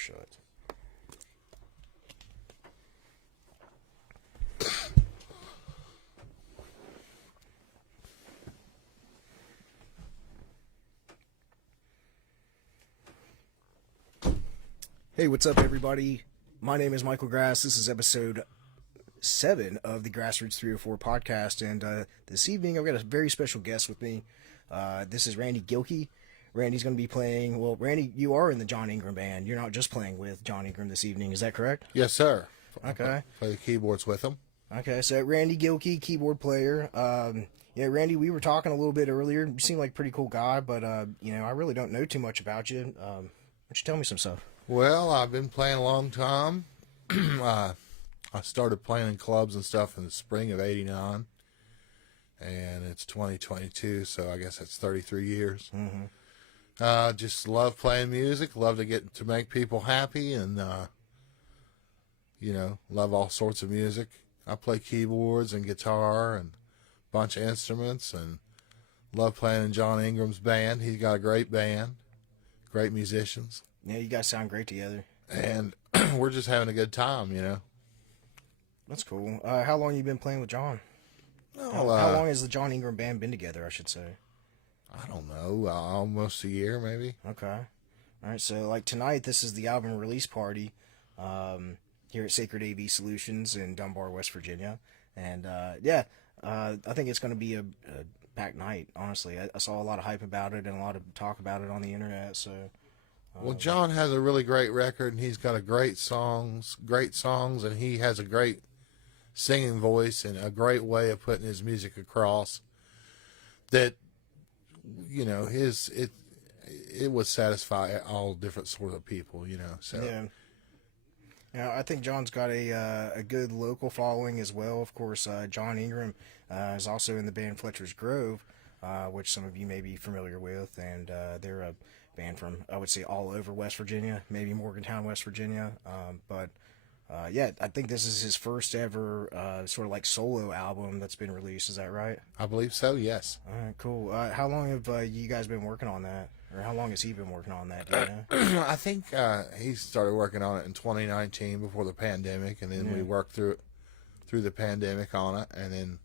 shut. Hey, what's up, everybody? My name is Michael Grass. This is episode 7 of the Grassroots 304 podcast, and this evening I've got a very special guest with me. This is Randy Gilkey. Randy's going to be playing, well, Randy, you are in the John Inghram Band. You're not just playing with John Inghram this evening, is that correct? Yes, sir. Okay. Play the keyboards with him. Okay, so Randy Gilkey, keyboard player. Yeah, Randy, we were talking a little bit earlier. You seem like a pretty cool guy, but, I really don't know too much about you. Why don't you tell me some stuff? Well, I've been playing a long time. I started playing in clubs and stuff in the spring of '89, and it's 2022, so I guess that's 33 years. Mm-hmm. Just love playing music, love to get to make people happy, and love all sorts of music. I play keyboards and guitar and a bunch of instruments, and love playing in John Ingram's band. He's got a great band, great musicians. Yeah, you guys sound great together. And we're just having a good time, That's cool. How long you been playing with John? How long has the John Inghram Band been together, I should say? I don't know, almost a year, maybe. Okay. All right, so like tonight, this is the album release party here at Sacred AV Solutions in Dunbar, West Virginia. And I think it's going to be a packed night, honestly. I saw a lot of hype about it and a lot of talk about it on the internet, so... Well, John has a really great record, and he's got a great songs, and he has a great singing voice and a great way of putting his music across. That, it would satisfy all different sort of people, So yeah, I think John's got a good local following as well. Of course, John Ingram is also in the band Fletcher's Grove, which some of you may be familiar with, and they're a band from, I would say, all over West Virginia, maybe Morgantown, West Virginia. I think this is his first ever sort of like solo album that's been released. Is that right? I believe so, yes. All right, cool. How long have you guys been working on that? Or how long has he been working on that? Do you know? I think he started working on it in 2019 before the pandemic, and then we worked through the pandemic on it, and then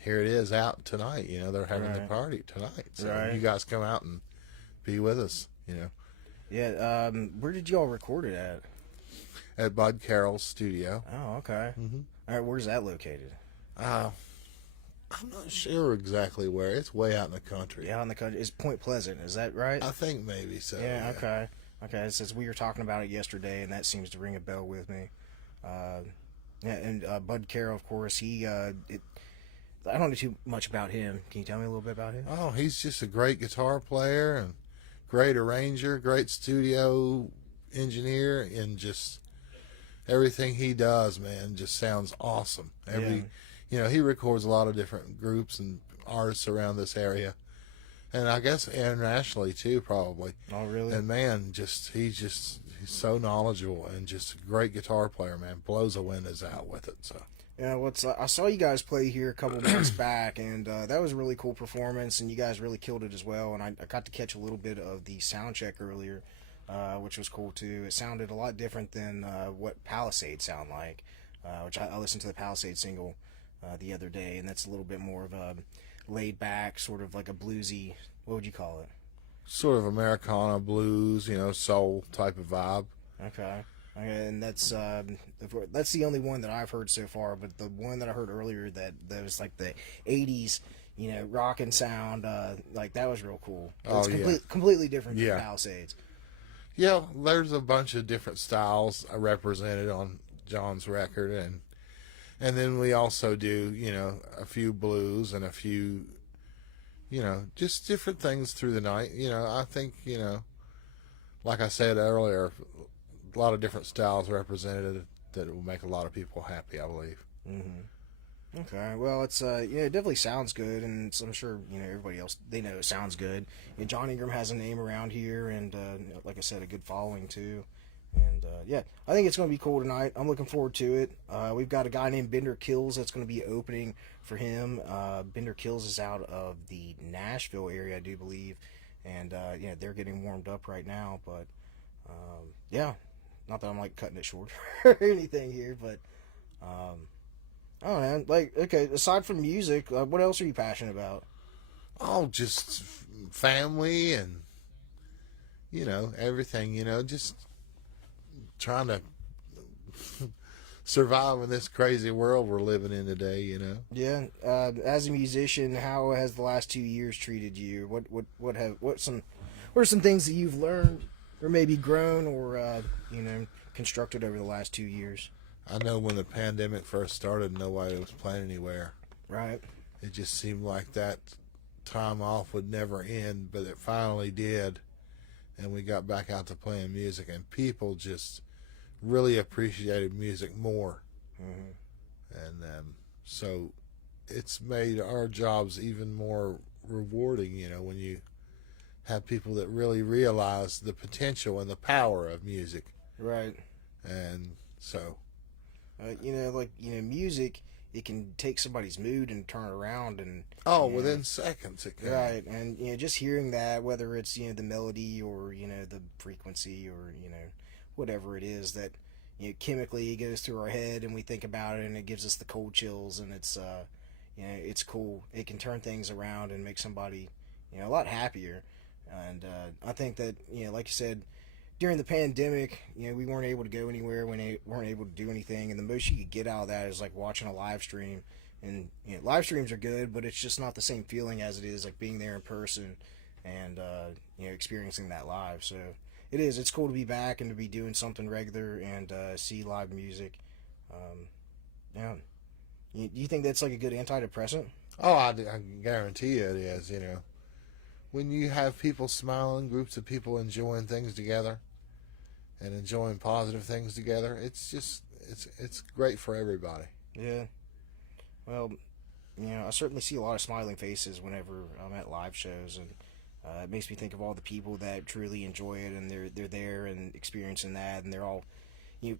here it is out tonight. They're having the party tonight. So you guys come out and be with us, Yeah, where did y'all record it at? At Bud Carroll's studio. Oh, okay. Mm-hmm. All right, where's that located? I'm not sure exactly where. It's way out in the country. Yeah, in the country. It's Point Pleasant, is that right? I think maybe so. Yeah, okay. Okay, since we were talking about it yesterday, and that seems to ring a bell with me. Bud Carroll, of course, I don't know too much about him. Can you tell me a little bit about him? Oh, he's just a great guitar player and great arranger, great studio engineer, and just everything he does, man, just sounds awesome. He records a lot of different groups and artists around this area, and I guess internationally too, probably. Oh, really? And man, he's so knowledgeable and just a great guitar player, man. Blows the windows out with it. So. Yeah, I saw you guys play here a couple months back, and that was a really cool performance, and you guys really killed it as well. And I got to catch a little bit of the sound check earlier, which was cool too. It sounded a lot different than what Palisade sound like, which I listened to the Palisade single the other day, and that's a little bit more of a laid back, sort of like a bluesy. What would you call it? Sort of Americana blues, soul type of vibe. Okay. And that's the only one that I've heard so far, but the one that I heard earlier that was like the 80s, rock and sound, like that was real cool. It's completely different from Palisades. Yeah, there's a bunch of different styles represented on John's record, and then we also do, a few blues and a few, just different things through the night. I think, like I said earlier, a lot of different styles represented that will make a lot of people happy, I believe. Mm-hmm. Okay, well, it's it definitely sounds good, and I'm sure everybody else, they know it sounds good. John Ingram has a name around here, and like I said, a good following too. And I think it's going to be cool tonight. I'm looking forward to it. We've got a guy named Bender Kills that's going to be opening for him. Bender Kills is out of the Nashville area, I do believe, and they're getting warmed up right now. But not that I'm like cutting it short or anything here, but I don't know. Like, okay, aside from music, what else are you passionate about? Oh, just family and, everything, just trying to survive in this crazy world we're living in today. Yeah. As a musician, how has the last 2 years treated you? What are some things that you've learned or maybe grown or constructed over the last 2 years? I know when the pandemic first started, nobody was playing anywhere. Right. It just seemed like that time off would never end, but it finally did. And we got back out to playing music, and people just really appreciated music more. Mm-hmm. And so it's made our jobs even more rewarding, when you have people that really realize the potential and the power of music. Right. And so... music, it can take somebody's mood and turn it around and... within seconds it can. Right, and, just hearing that, whether it's, the melody or, the frequency or, whatever it is that, chemically goes through our head and we think about it and it gives us the cold chills and it's, it's cool. It can turn things around and make somebody, a lot happier. And I think that, like you said, during the pandemic, we weren't able to go anywhere, we weren't able to do anything, and the most you could get out of that is like watching a live stream. And live streams are good, but it's just not the same feeling as it is like being there in person and experiencing that live. So it's cool to be back and to be doing something regular and see live music. Yeah, do you think that's like a good antidepressant? Oh, I guarantee you it is. When you have people smiling, groups of people enjoying things together and enjoying positive things together, it's great for everybody. Yeah. Well, I certainly see a lot of smiling faces whenever I'm at live shows, and it makes me think of all the people that truly enjoy it, and they're there and experiencing that, and they're all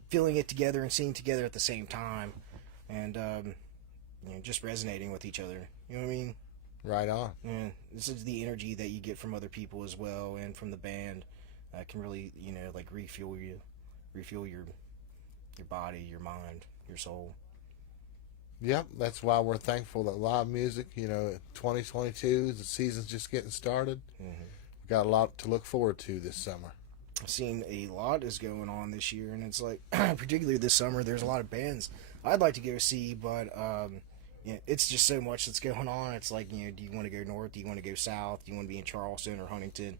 feeling it together and seeing together at the same time, and just resonating with each other. You know what I mean? Right on. Yeah, this is the energy that you get from other people as well, and from the band. Can really, like refuel your body, your mind, your soul. Yep, that's why we're thankful that live music, 2022, the season's just getting started. Mm-hmm. We've got a lot to look forward to this summer. I've seen a lot is going on this year, and it's like, particularly this summer, there's a lot of bands I'd like to go see, but it's just so much that's going on. It's like, do you want to go north? Do you want to go south? Do you want to be in Charleston or Huntington?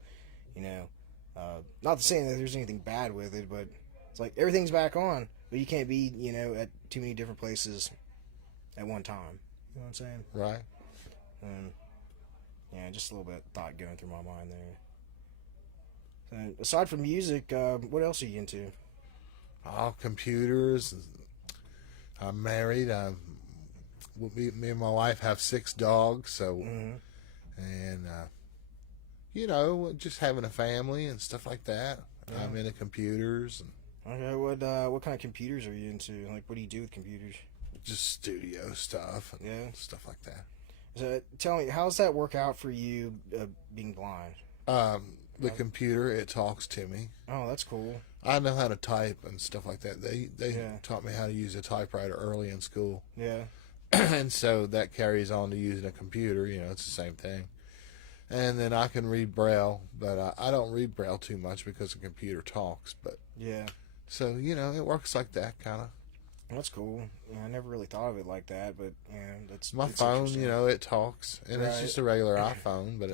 Not to say that there's anything bad with it, but it's like everything's back on, but you can't be, at too many different places at one time. You know what I'm saying? Right. Just a little bit of thought going through my mind there. So, aside from music, what else are you into? All computers. I'm married. Me and my wife have 6 dogs, so and just having a family and stuff like that. Yeah. I'm into computers. Okay, what kind of computers are you into? Like, what do you do with computers? Just studio stuff. And stuff like that. So, tell me, how's that work out for you, being blind? The computer, it talks to me. Oh, that's cool. I know how to type and stuff like that. They taught me how to use a typewriter early in school. Yeah. And so that carries on to using a computer. It's the same thing. And then I can read Braille, but I don't read Braille too much because the computer talks. But yeah. So, it works like that, kind of. That's cool. I never really thought of it like that, but that's my phone. It talks, and it's just a regular iPhone, but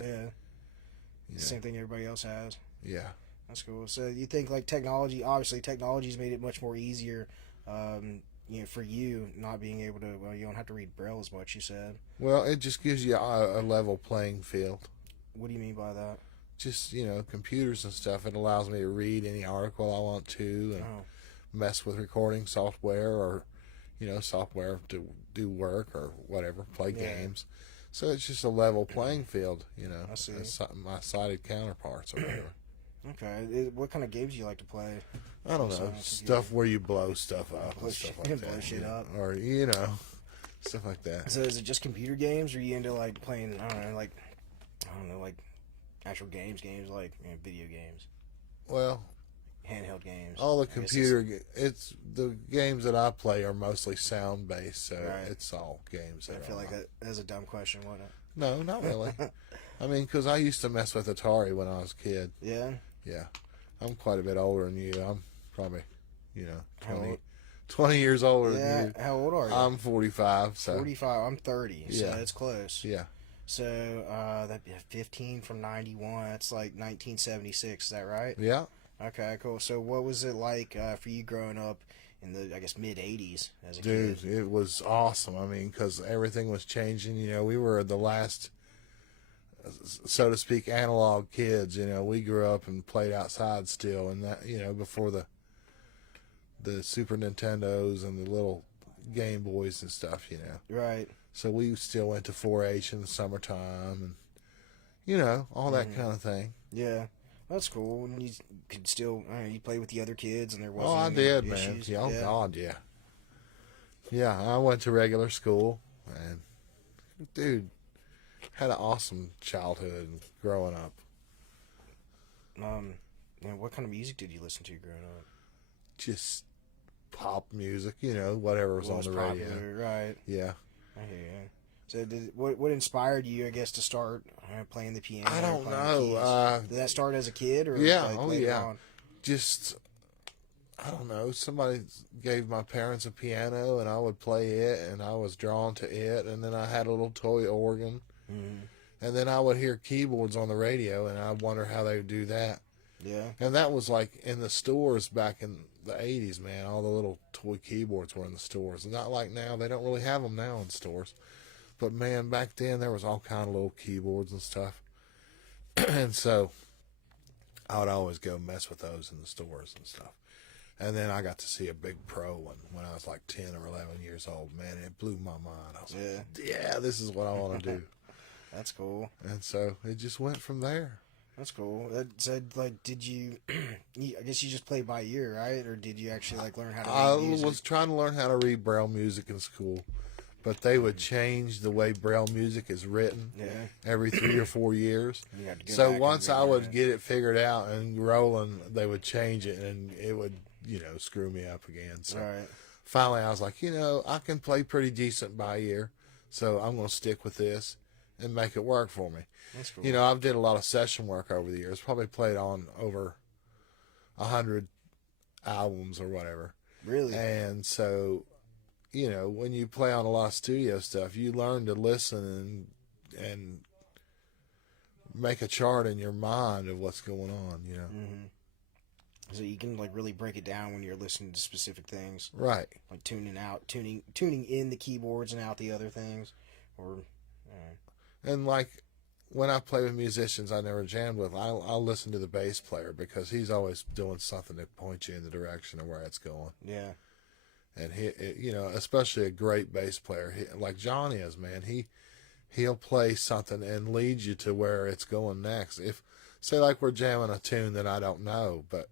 same thing everybody else has. Yeah, that's cool. So you think like technology? Obviously, technology's made it much more easier. For you not being able to. Well, you don't have to read Braille as much. You said. Well, it just gives you a level playing field. What do you mean by that? Just computers and stuff. It allows me to read any article I want to, and mess with recording software or software to do work or whatever, play games. So it's just a level playing field, I see. As my sighted counterparts or whatever. Okay. What kind of games do you like to play? I don't know. Stuff where you blow stuff up and stuff like that. Blow shit up. Or, stuff like that. So is it just computer games, or are you into like playing, I don't know, like actual games like video games? Well, handheld games. games? All the I guess it's the games that I play are mostly sound based, so Right. it's all games. I feel like that's a dumb question, wasn't it? No, not really. I mean, because I used to mess with Atari when I was a kid. Yeah. Yeah, I'm quite a bit older than you. I'm probably, How 20, old? 20 years older than Yeah. you. How old are you? I'm 45, so 45. I'm 30. So Yeah. it's close. yeah. So that'd be 15 from 91. That's like 1976. Is that right? Yeah. Okay, cool. So what was it like for you growing up in the, I guess, mid 80s as a Dude, kid? it was awesome. I mean, because everything was changing. We were the last, so to speak, analog kids. We grew up and played outside still, and that, before the Super Nintendos and the little Game Boys and stuff. Right. So we still went to 4-H in the summertime, and all that kind of thing. Yeah. That's cool. And you could still, you play with the other kids, and there wasn't Oh, I any did, man. issues. Yeah, oh, God, yeah. Yeah, I went to regular school, and, dude, had an awesome childhood growing up. What kind of music did you listen to growing up? Just pop music, whatever was on the radio. Popular, right? Yeah. I hear you. So, what inspired you, I guess, to start playing the piano? I don't playing know. the keys? Did that start as a kid, or Yeah, like oh later yeah. on? Just, I don't know. Somebody gave my parents a piano, and I would play it, and I was drawn to it. And then I had a little toy organ, and then I would hear keyboards on the radio, and I'd wonder how they would do that. Yeah. And that was like in the stores back in the 80s, man. All the little toy keyboards were in the stores. Not like now. They don't really have them now in stores. But, man, back then there was all kind of little keyboards and stuff. And so I would always go mess with those in the stores and stuff. And then I got to see a big pro one when I was like 10 or 11 years old. Man, it blew my mind. I was like, yeah, this is what I want to do. That's cool. And so it just went from there. That's cool. That said, like, did you? I guess you just played by ear, right? Or did you actually like learn how to read music? I was trying to learn how to read Braille music in school, but they would change the way Braille music is written every 3 or 4 years. You had to go So back once and I would relearn it. get it figured out and rolling, they would change it, and it would, screw me up again. So Right. finally I was like, I can play pretty decent by ear, so I'm going to stick with this and make it work for me. That's cool. I've did a lot of session work over the years. Probably played on over 100 albums or whatever. Really? And so, when you play on a lot of studio stuff, you learn to listen and make a chart in your mind of what's going on. So you can like really break it down when you're listening to specific things, Right. like tuning in the keyboards and out the other things, or. And like when I play with musicians I never jammed with, I'll listen to the bass player because he's always doing something to point you in the direction of where it's going. Yeah. And especially a great bass player like John is, man. He'll play something and lead you to where it's going next. If say like we're jamming a tune that I don't know, but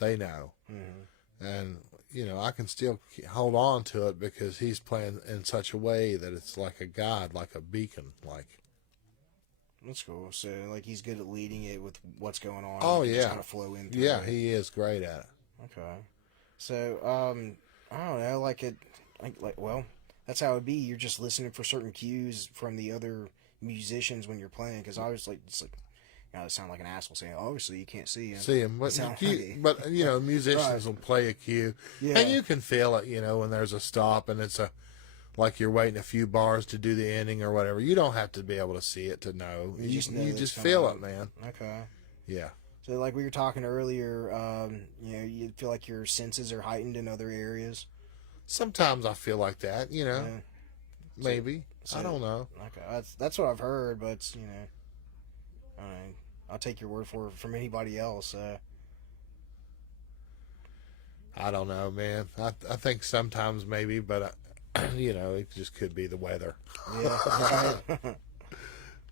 they know, and I can still hold on to it because he's playing in such a way that it's like a guide, like a beacon, like. That's cool. So like he's good at leading it with what's going on. Oh, and yeah. Just kind of flow in. Yeah, he is great at it. Okay. So I don't know, well, that's how it'd be. You're just listening for certain cues from the other musicians when you're playing. Because I was like, it's like, I sound like an asshole saying, obviously you can't see him. But Sound but musicians will play a cue, Yeah. and you can feel it. When there's a stop and it's like you're waiting a few bars to do the ending or whatever. You don't have to be able to see it to know. You just know you that just it's feel coming it, man. Okay. Yeah. So like we were talking earlier, you feel like your senses are heightened in other areas. Sometimes I feel like that. Yeah. Maybe. So- I don't know. Okay, that's what I've heard, but I don't know. I'll take your word for it from anybody else. I don't know, man. I think sometimes maybe, but it just could be the weather. Yeah.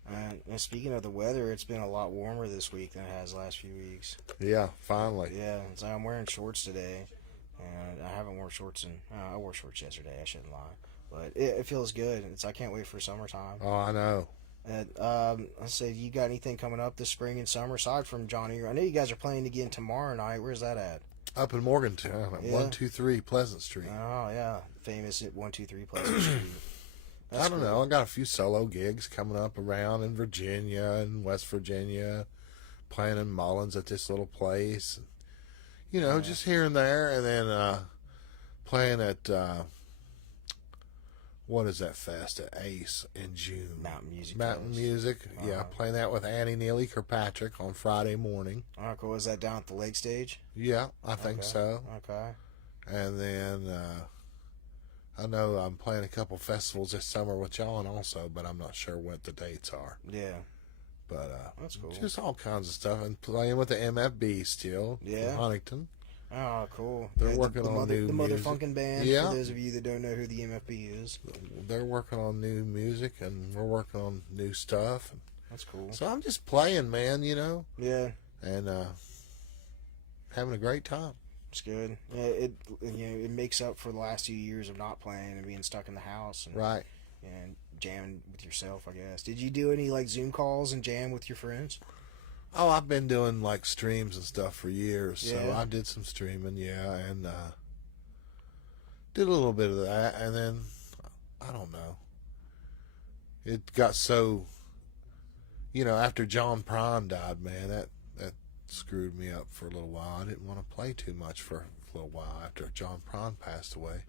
Right. And speaking of the weather, it's been a lot warmer this week than it has last few weeks. Yeah, finally. Yeah, so I'm wearing shorts today, and I haven't worn shorts I wore shorts yesterday. I shouldn't lie, but it feels good. I can't wait for summertime. Oh, I know. And let's say, you got anything coming up this spring and summer aside from John Inghram? I know you guys are playing again tomorrow night. Where's that at? Up in Morgantown at Yeah. 123 Pleasant Street. Oh yeah, famous at 123 Pleasant Street. I don't know. I got a few solo gigs coming up around in Virginia and West Virginia, playing in Mullins at this little place. You know, just here and there, and then playing at what is that fest at Ace in June? Mountain Music. Yeah, playing that with Annie Neely Kirkpatrick on Friday morning. Oh, cool. Is that down at the Lake Stage? Yeah, I think so. Okay. And then I know I'm playing a couple festivals this summer with John also, but I'm not sure what the dates are. Yeah. But that's cool. Just all kinds of stuff, and playing with the MFB still. Yeah. In Huntington. Oh, cool. They're working on new the music. Motherfunkin' Band. Yeah. For those of you that don't know who the MFB is. They're working on new music, and we're working on new stuff. That's cool. So I'm just playing, man. You know. Yeah. And having a great time. It's good. Yeah, it makes up for the last 2 years of not playing and being stuck in the house. And, Right. And jamming with yourself, I guess. Did you do any like Zoom calls and jam with your friends? Oh, I've been doing like streams and stuff for years. So Yeah. I did some streaming, yeah, and did a little bit of that, and then I don't know. It got so, you know, after John Prine died, man, that screwed me up for a little while. I didn't want to play too much for a little while after John Prine passed away.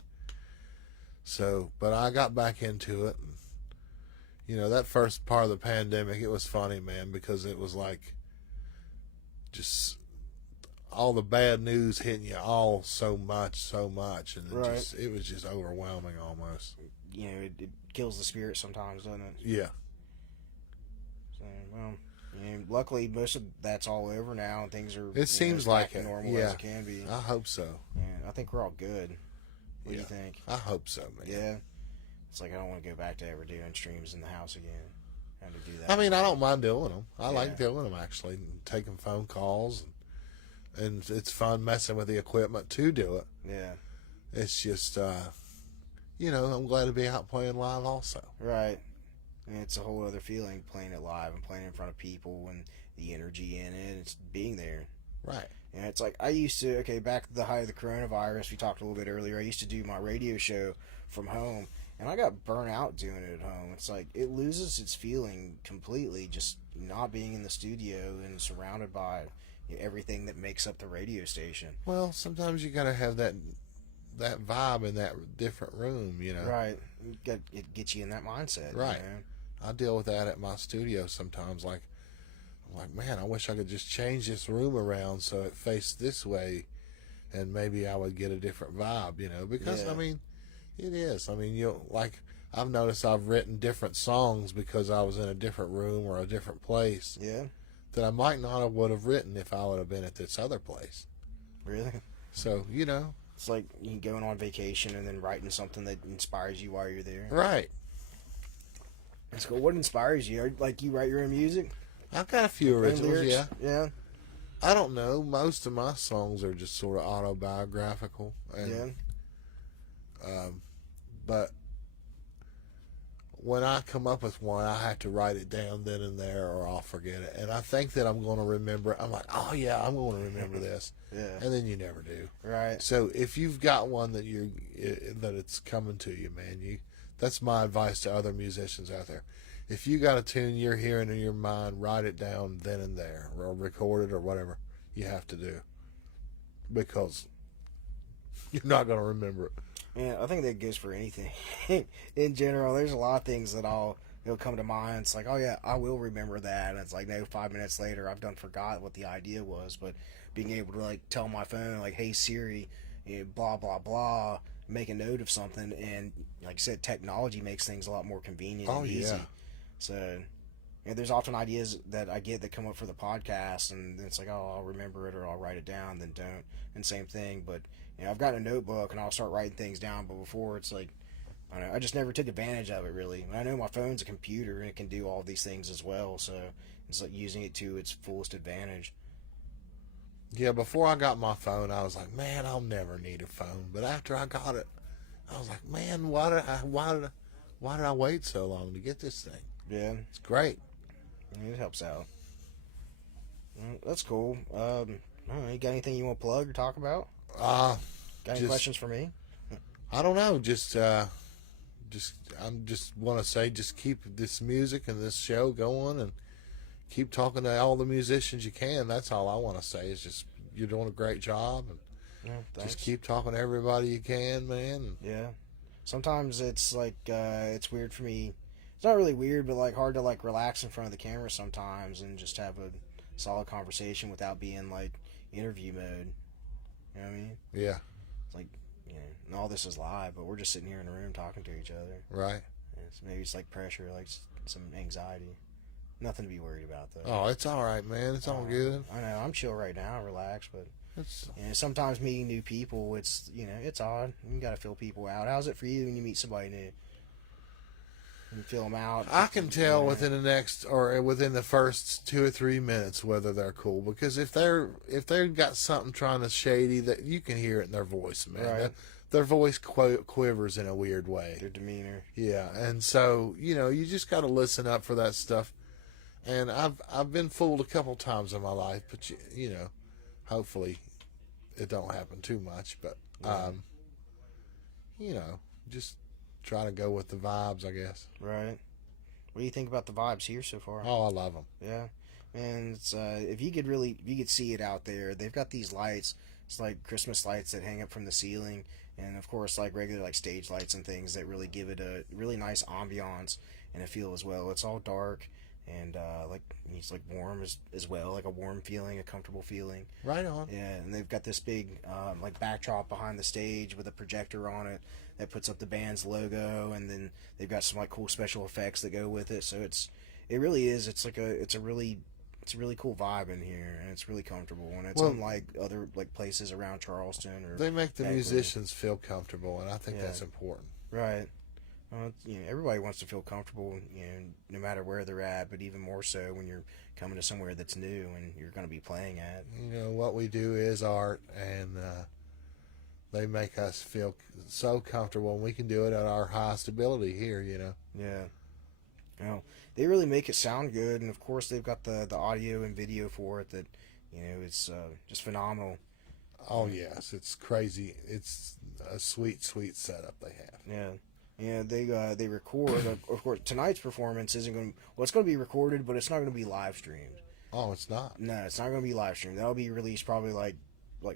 So, but I got back into it, and you know, that first part of the pandemic, it was funny, man, because it was like just all the bad news hitting you all so much, and it was just overwhelming almost. You know, it kills the spirit sometimes, doesn't it? Yeah. So, well, you know, luckily most of that's all over now, and things are. It seems like as it. normal Yeah. as it can be. I hope so. Yeah, I think we're all good. What do you think? I hope so, man. Yeah. It's like I don't want to go back to ever doing streams in the house again. Having to do that. I mean, I don't mind doing them. I like Yeah. doing them, actually, and taking phone calls, and it's fun messing with the equipment to do it. Yeah. It's just, you know, I'm glad to be out playing live also. Right. And it's a whole other feeling playing it live and playing in front of people and the energy in it. It's being there. Right. And it's like I used to, back at the height of the coronavirus, we talked a little bit earlier, I used to do my radio show from home, and I got burnt out doing it at home. It's like it loses its feeling completely just not being in the studio and surrounded by everything that makes up the radio station. Well, sometimes you got to have that vibe in that different room, you know. Right. It gets you in that mindset. Right. You know? I deal with that at my studio sometimes. Like, I'm like, man, I wish I could just change this room around so it faced this way, and maybe I would get a different vibe, you know. Because, Yeah. I mean, it is. I mean, like, I've noticed I've written different songs because I was in a different room or a different place Yeah. that I might not have would have written if I would have been at this other place. Really? So, you know. It's like you going on vacation and then writing something that inspires you while you're there. Right. That's cool. What inspires you? Like you write your own music? I've got a few originals, yeah. Yeah. I don't know. Most of my songs are just sort of autobiographical. And, but when I come up with one, I have to write it down then and there or I'll forget it. And I think that I'm going to remember it. I'm like, oh, yeah, I'm going to remember this. Yeah. And then you never do. Right. So if you've got one that that it's coming to you, man, that's my advice to other musicians out there. If you got a tune you're hearing in your mind, write it down then and there, or record it, or whatever you have to do, because you're not going to remember it. Yeah, I think that goes for anything. In general, there's a lot of things that it'll come to mind. It's like, oh yeah, I will remember that. And it's like, no, 5 minutes later, I've forgot what the idea was. But being able to like tell my phone, like, hey Siri, blah blah blah, make a note of something, and like I said, technology makes things a lot more convenient and easy. Yeah. So, there's often ideas that I get that come up for the podcast, and it's like, oh, I'll remember it or I'll write it down, then don't. And same thing, but I've got a notebook and I'll start writing things down. But before, it's like, I don't know, I just never took advantage of it really. I know my phone's a computer and it can do all these things as well, so it's like using it to its fullest advantage. Yeah, before I got my phone, I was like, man, I'll never need a phone. But after I got it, I was like, man, why did I wait so long to get this thing? Yeah, It's great. it helps out. Well, that's cool. I don't know, you got anything you want to plug or talk about? Uh, Got any just, questions for me? I don't know. I just want to say, just keep this music and this show going, and keep talking to all the musicians you can. That's all I want to say. Is just you're doing a great job, and Yeah, thanks. just keep talking to everybody you can, man. Yeah. Sometimes it's like it's weird for me. It's not really weird, but like hard to like relax in front of the camera sometimes and just have a solid conversation without being like interview mode. You know what I mean? Yeah, It's like, and all this is live, but we're just sitting here in a room talking to each other. right. Maybe it's like pressure, like some anxiety. Nothing to be worried about though. Oh, it's all right, man. It's all good. I know I'm chill right now, relaxed, but It's sometimes meeting new people, it's it's odd. You got to feel people out. How's it for you when you meet somebody new? You feel them out. I can tell within the first 2 or 3 minutes whether they're cool, because if they've got something trying to shady, that you can hear it in their voice, man. Right. Their voice quivers in a weird way. Their demeanor. Yeah, and so you just got to listen up for that stuff. And I've been fooled a couple times in my life, but hopefully it don't happen too much. But just try to go with the vibes, I guess. Right. What do you think about the vibes here so far? Oh, I love them. Yeah, man. It's if you could see it out there. They've got these lights. It's like Christmas lights that hang up from the ceiling, and of course, like regular like stage lights and things that really give it a really nice ambiance and a feel as well. It's all dark and like it's like warm as well, like a warm feeling, a comfortable feeling. Right on. Yeah, and they've got this big like backdrop behind the stage with a projector on it that puts up the band's logo, and then they've got some like cool special effects that go with it. So it really is. It's a really cool vibe in here, and it's really comfortable, and it's unlike other like places around Charleston or. They make the Beckley. musicians feel comfortable, and I think that's important. Right. Everybody wants to feel comfortable, no matter where they're at, but even more so when you're coming to somewhere that's new and you're going to be playing at. What we do is art, and they make us feel so comfortable, and we can do it at our highest ability here, Yeah. They really make it sound good, and of course they've got the audio and video for it that, it's just phenomenal. Oh, yes, it's crazy. It's a sweet, sweet setup they have. Yeah. Yeah, they record. Of course, tonight's performance isn't going to. Well, it's going to be recorded, but it's not going to be live streamed. Oh, it's not? No, it's not going to be live streamed. That'll be released probably like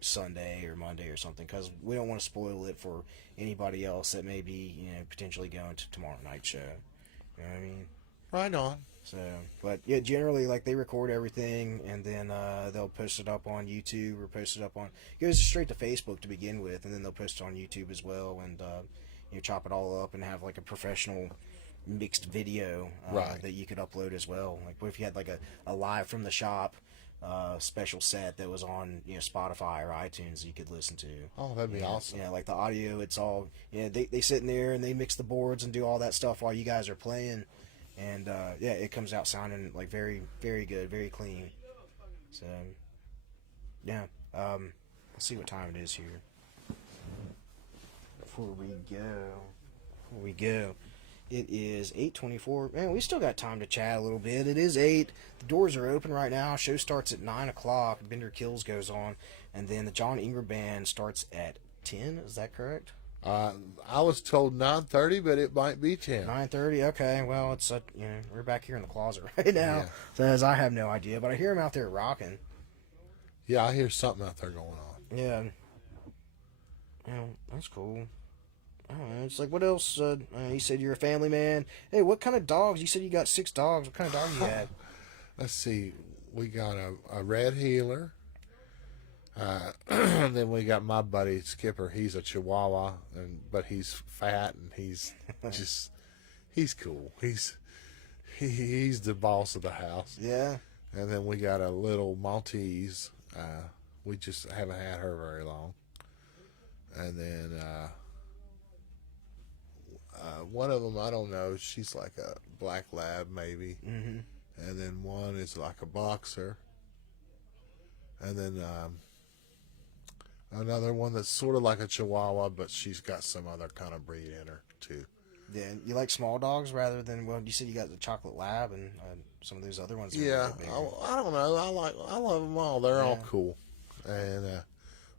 Sunday or Monday or something, because we don't want to spoil it for anybody else that may be potentially going to tomorrow night's show. You know what I mean? Right on. So, but yeah, generally like they record everything and then they'll post it up on YouTube or post it up on. It goes straight to Facebook to begin with, and then they'll post it on YouTube as well, and chop it all up and have like a professional mixed video right. that you could upload as well. Like what if you had like a live from the shop special set that was on Spotify or iTunes that you could listen to. Oh, that'd be awesome. Yeah, like the audio, it's all they sit in there and they mix the boards and do all that stuff while you guys are playing, and it comes out sounding like very, very good, very clean. So yeah, let's see what time it is here. Before we go, it is 8:24. Man, we still got time to chat a little bit. It is 8. The doors are open right now. Show starts at 9 o'clock. Bender Kills goes on, and then the John Inghram Band starts at 10. Is that correct? I was told 9:30, but it might be 10. 9:30. Okay. Well, it's we're back here in the closet right now, so as I have no idea, but I hear them out there rocking. Yeah, I hear something out there going on. Yeah. That's cool. I don't know. It's like, what else? You said you're a family man. Hey, what kind of dogs? You said you got 6 dogs. What kind of dog you had? Let's see. We got a red heeler. Then we got my buddy Skipper. He's a Chihuahua, but he's fat and he's cool. He's the boss of the house. Yeah. And then we got a little Maltese. We just haven't had her very long. And then one of them, I don't know, she's like a black lab maybe. Mm-hmm. And then one is like a boxer. And then another one that's sort of like a Chihuahua, but she's got some other kind of breed in her too. Yeah, you like small dogs rather than, well, you said you got the chocolate lab and some of those other ones. Yeah, I don't know. I love them all. They're all cool. And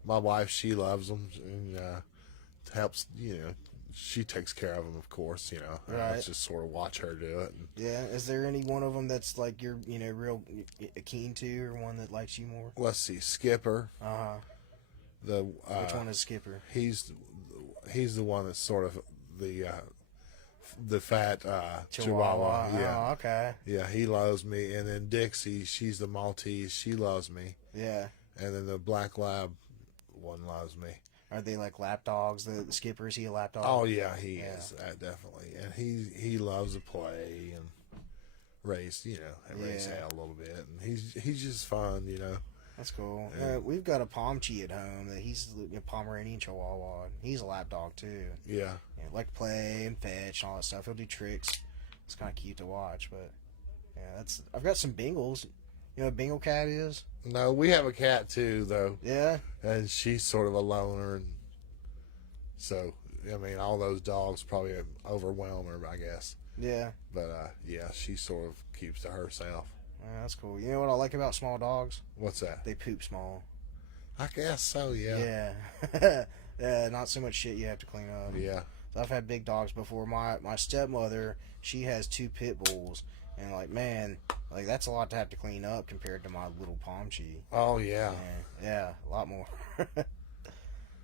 my wife, she loves them and helps, she takes care of them, of course, Right. I just sort of watch her do it. Yeah. Is there any one of them that's like you're, real keen to, or one that likes you more? Let's see, Skipper. Which one is Skipper? He's the one that's sort of the fat Chihuahua. Yeah. Oh, okay. Yeah, he loves me. And then Dixie, she's the Maltese. She loves me. Yeah. And then the Black Lab one loves me. Are they like lap dogs? The Skipper, is he a lap dog? Oh yeah, he is definitely. And he loves to play and race, race hell a little bit. And he's just fun, That's cool. Yeah. We've got a Pomchi at home that he's a Pomeranian Chihuahua. He's a lap dog too. Yeah. Like to play and fetch and all that stuff. He'll do tricks. It's kind of cute to watch, but yeah, I've got some Bengals. You know what a Bengal cat is? No, we have a cat too, though. Yeah. And she's sort of a loner, and so all those dogs probably overwhelm her, I guess. Yeah. But yeah, she sort of keeps to herself. Yeah, that's cool. You know what I like about small dogs? What's that? They poop small. I guess so. Yeah. Yeah. Yeah. Not so much shit you have to clean up. Yeah. So I've had big dogs before. My stepmother, she has 2 pit bulls, and man, that's a lot to have to clean up compared to my little Pomchi. Oh yeah. Yeah, a lot more.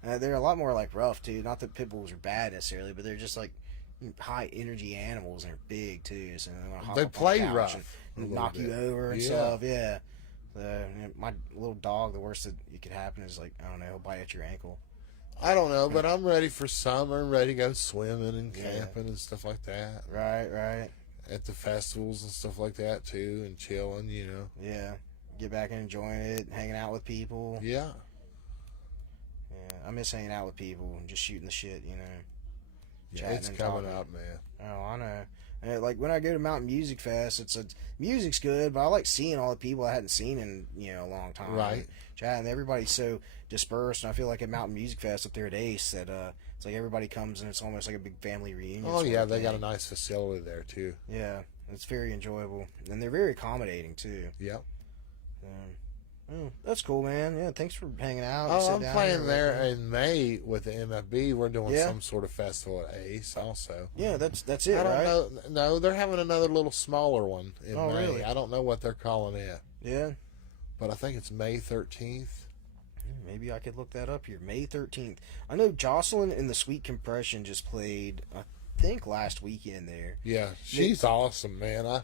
They're a lot more rough too. Not that pit bulls are bad necessarily, but they're just high energy animals, and they're big too. So they play rough and knock you over and stuff. Yeah. My little dog, the worst that could happen is I don't know, he'll bite at your ankle. I don't know, but I'm ready for summer and ready to go swimming and camping and stuff like that. Right. At the festivals and stuff like that too, and chilling, Yeah. Get back and enjoying it, hanging out with people. Yeah. Yeah. I miss hanging out with people and just shooting the shit, Yeah, it's coming up, man. Oh, I know. And when I go to Mountain Music Fest, music's good, but I like seeing all the people I hadn't seen in a long time. Right. Chatting, everybody's so dispersed, and I feel like at Mountain Music Fest up there at Ace that it's like everybody comes and it's almost like a big family reunion. Oh yeah, they got a nice facility there too. Yeah, it's very enjoyable, and they're very accommodating too. Yep. That's cool, man. Yeah, thanks for hanging out. Oh, I'm playing there in May with the MFB. We're doing some sort of festival at Ace also. Yeah, that's it, I don't right? know. No, they're having another little smaller one in May. Really? I don't know what they're calling it. Yeah. But I think it's May 13th. Maybe I could look that up here. May 13th. I know Jocelyn and the Sweet Compression just played, I think, last weekend there. Yeah, she's awesome, man. I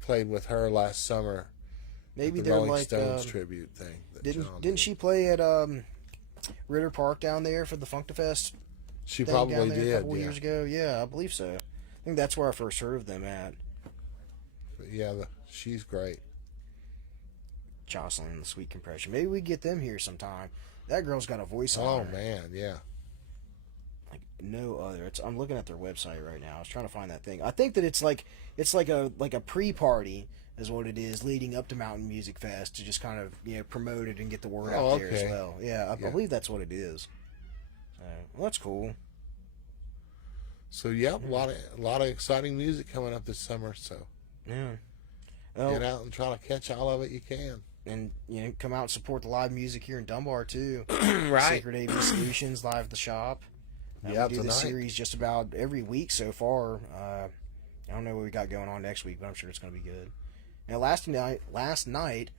played with her last summer. Maybe the they're Rolling Stones tribute thing. Didn't she play at Ritter Park down there for the Funkafest? She thing probably down there did. a couple years ago. Yeah, I believe so. I think that's where I first heard of them at. But yeah, she's great. Jocelyn and the Sweet Compression. Maybe we get them here sometime. That girl's got a voice on her. Oh man, yeah. Like no other. I'm looking at their website right now. I was trying to find that thing. I think that it's like a pre-party is what it is, leading up to Mountain Music Fest to just kind of promote it and get the word out there as well. Yeah, I believe that's what it is. Well, that's cool. So yeah, a lot of exciting music coming up this summer. So yeah, get out and try to catch all of it you can. And come out and support the live music here in Dunbar too. Right. Sacred AV Solutions live at the shop. Yeah, we do this series just about every week so far. I don't know what we got going on next week, but I'm sure it's going to be good. Now, last night,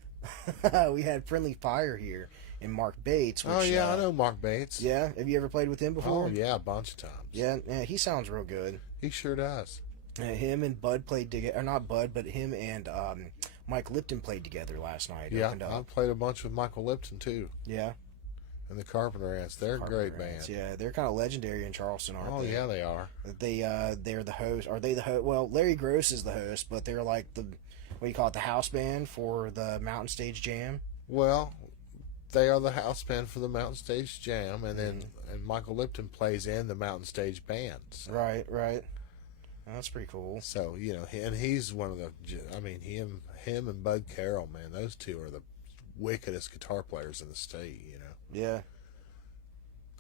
we had Friendly Fire here in Mark Bates. Which, I know Mark Bates. Yeah, have you ever played with him before? Oh yeah, a bunch of times. Yeah, he sounds real good. He sure does. Him and Bud played together, or not Bud, but him and Mike Lipton played together last night. Yeah, I played a bunch with Michael Lipton too. Yeah. And the Carpenter Ants, they're a great band. Yeah, they're kind of legendary in Charleston, aren't they? Oh yeah, they are. They're the host. Are they the host? Well, Larry Gross is the host, but they're like the the house band for the Mountain Stage Jam. Well, they are the house band for the Mountain Stage Jam, and then and Michael Lipton plays in the Mountain Stage Band. So. Right. That's pretty cool. So and he's one of the. I mean, him and Bud Carroll, man, those two are the wickedest guitar players in the state. Yeah.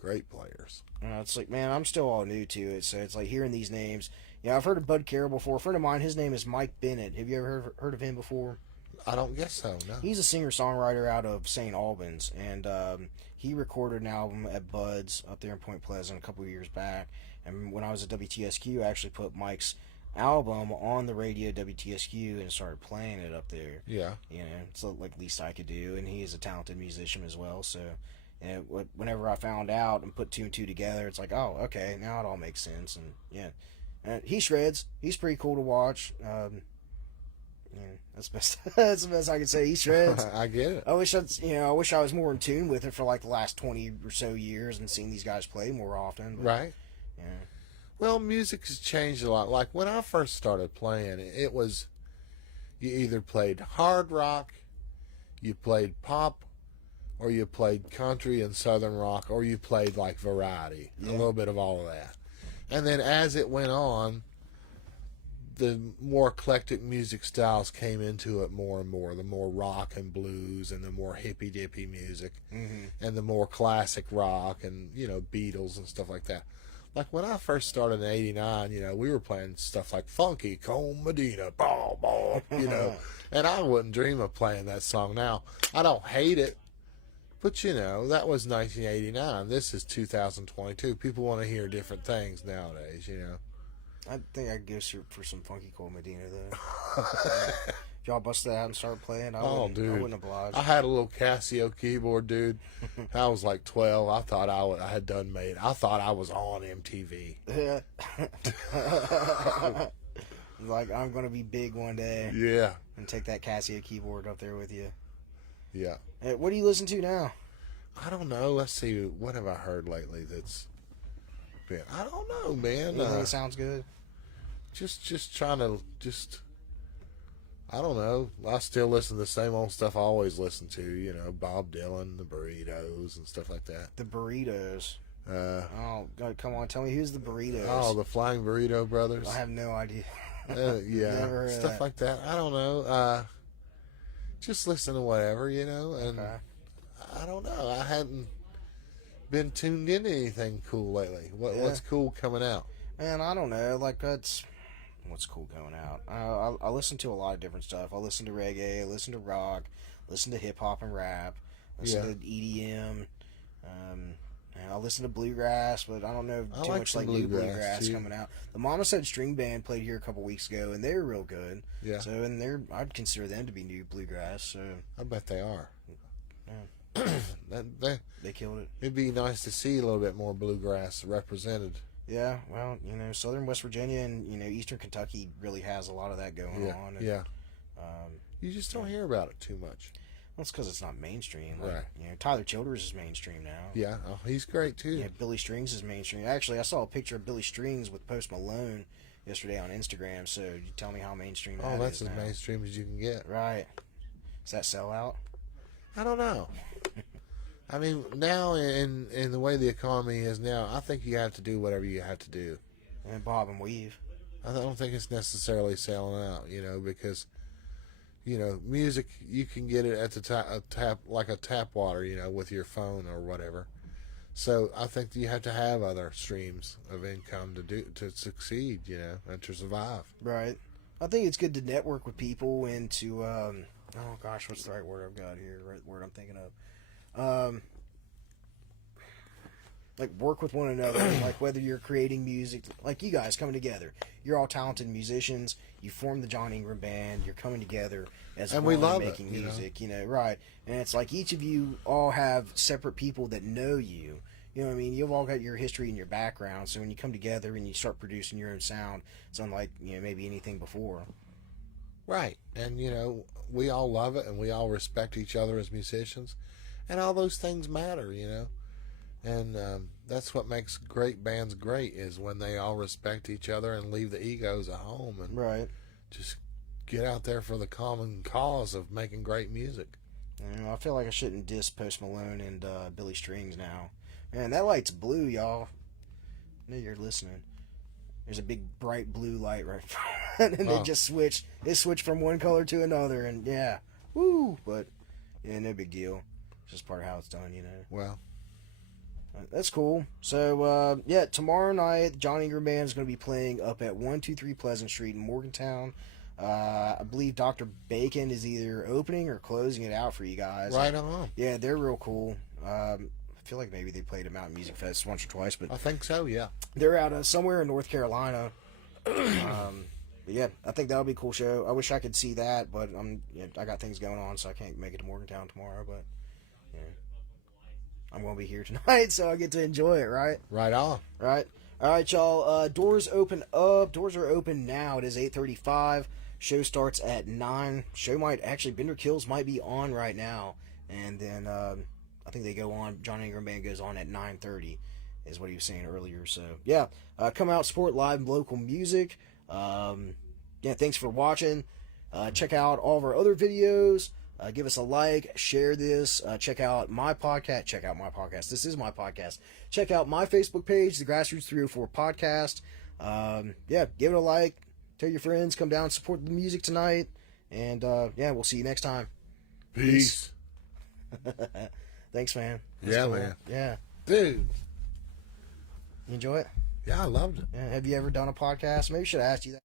Great players. It's like, man, I'm still all new to it, so it's like hearing these names. I've heard of Bud Carroll before. A friend of mine, his name is Mike Bennett. Have you ever heard of him before? I don't guess so, no. He's a singer-songwriter out of St. Albans, and he recorded an album at Bud's up there in Point Pleasant a couple of years back. And when I was at WTSQ, I actually put Mike's album on the radio at WTSQ and started playing it up there. Yeah. You know, it's like least I could do, and he is a talented musician as well. So, you know, whenever I found out and put two and two together, it's like, oh, okay, now it all makes sense. And yeah, and he shreds. He's pretty cool to watch. Yeah, that's best. That's the best I can say. He shreds. I get it. I wish I was more in tune with it for like the last 20 or so years and seen these guys play more often. But, Right. yeah. Well, music has changed a lot. Like when I first started playing, it was you either played hard rock, you played pop, or you played country and southern rock, or you played like variety, a little bit of all of that. And then as it went on, the more eclectic music styles came into it more and more. The more rock and blues and the more hippy dippy music, and the more classic rock and, you know, Beatles and stuff like that. Like when I first started in '89, you know, we were playing stuff like Funky Cone Medina, ball, ball, you know, and I wouldn't dream of playing that song now. I don't hate it, but you know, that was 1989. This is 2022. People want to hear different things nowadays, you know. I think I'd go for some Funky Cold Medina, though. If y'all bust that out and start playing, I wouldn't oblige. I had a little Casio keyboard, dude. I was like 12. I thought I had done made. I thought I was on MTV. Yeah. Like, I'm going to be big one day. Yeah. And take that Casio keyboard up there with you. Yeah. Hey, what do you listen to now? I don't know. Let's see. What have I heard lately that's been... I don't know, man. Anything that sounds good? Just trying to... I don't know. I still listen to the same old stuff I always listen to. You know, Bob Dylan, the Burritos, and stuff like that. The Burritos. Oh, God, come on. Tell me, who's the Burritos? Oh, the Flying Burrito Brothers. I have no idea. Yeah, stuff like that. I don't know. Just listen to whatever, you know. And okay. I don't know. I hadn't been tuned into anything cool lately. What's cool coming out? Man, I don't know. Like, what's cool coming out? I listen to a lot of different stuff. I listen to reggae, I listen to rock, listen to hip hop and rap, listen to EDM. And I listen to bluegrass, but I don't know too much like new bluegrass coming out. The Mama Said String Band played here a couple weeks ago, and they're real good. Yeah. So, and I'd consider them to be new bluegrass. So I bet they are. Yeah. They killed it. It'd be nice to see a little bit more bluegrass represented. Yeah, well, you know, southern West Virginia and, you know, eastern Kentucky really has a lot of that going on. And, yeah. You just don't hear about it too much. Well, it's because it's not mainstream. Like, right. You know, Tyler Childers is mainstream now. Yeah, oh, he's great too. Yeah, Billy Strings is mainstream. Actually, I saw a picture of Billy Strings with Post Malone yesterday on Instagram. So you tell me how mainstream that is. Oh, that's as now. mainstream as you can get. Right. Is that sellout? I don't know. I mean, now in the way the economy is now, I think you have to do whatever you have to do. And bob and weave. I don't think it's necessarily selling out, you know, because, you know, music, you can get it at the tap like a tap water, you know, with your phone or whatever. So I think you have to have other streams of income to succeed, you know, and to survive. Right. I think it's good to network with people and to oh gosh, what's the right word I've got here? Right word I'm thinking of. Like work with one another, like whether you're creating music, like you guys coming together. You're all talented musicians. You form the John Inghram Band. You're coming together as and one we love making it, music, you know, right? And it's like each of you all have separate people that know you. You know what I mean? You've all got your history and your background. So when you come together and you start producing your own sound, it's unlike, you know, maybe anything before. Right. And, you know, we all love it and we all respect each other as musicians. And all those things matter, you know. And that's what makes great bands great, is when they all respect each other and leave the egos at home and right. Just get out there for the common cause of making great music. You know, I feel like I shouldn't diss Post Malone and Billy Strings now. Man, that light's blue, y'all. I know you're listening. There's a big bright blue light right in front, and they just switched. They switched from one color to another, and yeah, woo! But yeah, no big deal. It's just part of how it's done, you know. Well, that's cool. So yeah, tomorrow night, John Inghram Band is going to be playing up at 123 Pleasant Street in Morgantown. I believe Dr. Bacon is either opening or closing it out for you guys. Right on. Yeah, they're real cool. I feel like maybe they played at Mountain Music Fest once or twice, but I think so, yeah. they're out somewhere in North Carolina. But yeah, I think that'll be a cool show. I wish I could see that, but I got things going on, so I can't make it to Morgantown tomorrow. But yeah, I'm gonna be here tonight, so I get to enjoy it. Right. Right on. Right. All right, y'all. Doors open up. Doors are open now. It is 8:35. Show starts at 9. Show might actually Bender Kills might be on right now, and then I think they go on. John Inghram Band goes on at 9:30, is what he was saying earlier. So yeah, come out, support live and local music. Yeah, thanks for watching. Check out all of our other videos. Give us a like, share this. Check out my podcast. Check out my podcast. This is my podcast. Check out my Facebook page, the Grassroots 304 Podcast. Yeah, give it a like. Tell your friends. Come down, support the music tonight. And yeah, we'll see you next time. Peace. Thanks, man. Yeah, cool. Man. Yeah. Dude. You enjoy it? Yeah, I loved it. Yeah. Have you ever done a podcast? Maybe I should have asked you that.